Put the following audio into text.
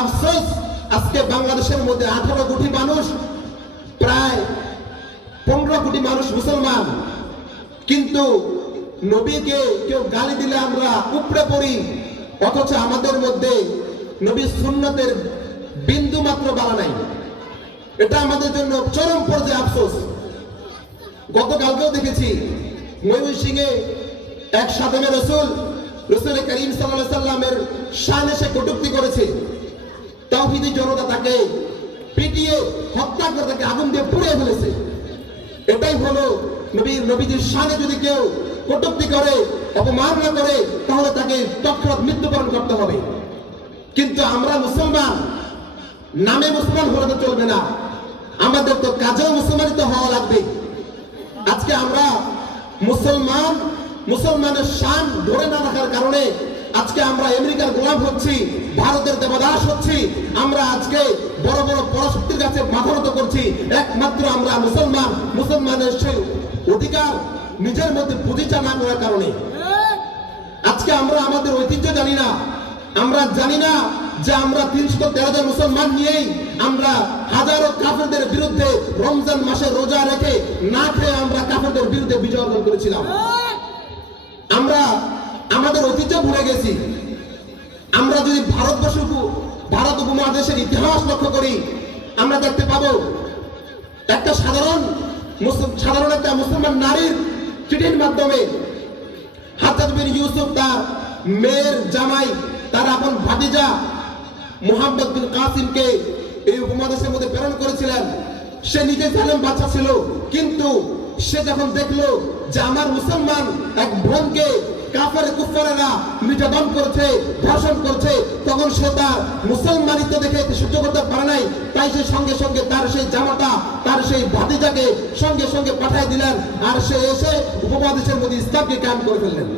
আফসোস, আজকে বাংলাদেশের মধ্যে 18 কোটি মানুষ, প্রায় 15 কোটি মানুষ মুসলমান, কিন্তু নবীকে কেউ গালি দিলে আমরা উপড়ে পড়ি, অথচ আমাদের মধ্যে নবীর সুন্নতের বিন্দু মাত্র বলা নাই। এটা আমাদের জন্য চরম পর্যায়ে আফসোস। গতকালকেও দেখেছি ময়মনসিংহে এক সাদেমে রসুল করিম সাল্লাল্লাহু আলাইহি সাল্লামের শানে সে কটূক্তি করেছে। তাওহীদি জনতা তাকে পিটিয়ে হত্যা করে তাকে আগুন দিয়ে পুড়িয়ে ফেলেছে। এটাই হলো নবীজির শানে যদি কেউ কটূক্তি করে, অপমাননা করে, তাহলে তাকে তৎক্ষণাৎ মৃত্যুবরণ করতে হবে। কিন্তু আমরা মুসলমান, নামে মুসলমান হলে তো চলবে না, আমাদের তো কাজেও মুসলমানিত হওয়া লাগবে। আজকে আমরা মুসলমানের শান ধরে না রাখার কারণে আজকে আমরা আমেরিকার গোলাম হচ্ছি, ভারতের দেবদাস হচ্ছি। আমরা আজকে বড় বড় পরাশক্তির কাছে মাথা নত করছি। একমাত্র আমরা মুসলমানের সেই অধিকার নিজের মধ্যে প্রতিষ্ঠা না করার কারণে। আজকে আমরা আমাদের ঐতিহ্য জানি না। আমরা জানি না যে আমরা 313 জন মুসলমান নিয়েই আমরা হাজারো কাফেরদের বিরুদ্ধে রমজান মাসে রোজা রেখে না খেয়ে আমরা কাফেরদের বিরুদ্ধে বিজয় অর্জন করেছিলাম। আমরা আমাদের ঐতিহ্য ভুলে গেছি। আমরা যদি ভারত উপমহাদেশের ইতিহাস লক্ষ্য করি, আমরা দেখতে পাবো একটা সাধারণ একটা মুসলমান নারীর চিঠির মাধ্যমে হাজ্জাজ বিন ইউসুফ তার মেয়ের জামাই, তার আপন ভাতিজা মুহাম্মদ বিন কাসিমকে এই উপমহাদেশের মধ্যে প্রেরণ করেছিলেন। সে নিজে জালেম বাদশা ছিল, কিন্তু সে যখন দেখলো যে আমার মুসলমান এক বোনকে কাফের কুফারেরা নির্যাতন করছে, ধর্ষণ করছে, তখন সে তার মুসলমানিত্ব দেখে সহ্য করতে পারে নাই। তাই সে সঙ্গে সঙ্গে তার সেই জামাতা, তার সেই ভাতিজাকে সঙ্গে সঙ্গে পাঠিয়ে দিলেন, আর সে এসে উপমহাদেশের মধ্যে ইসলামকে কায়েম করে ফেললেন।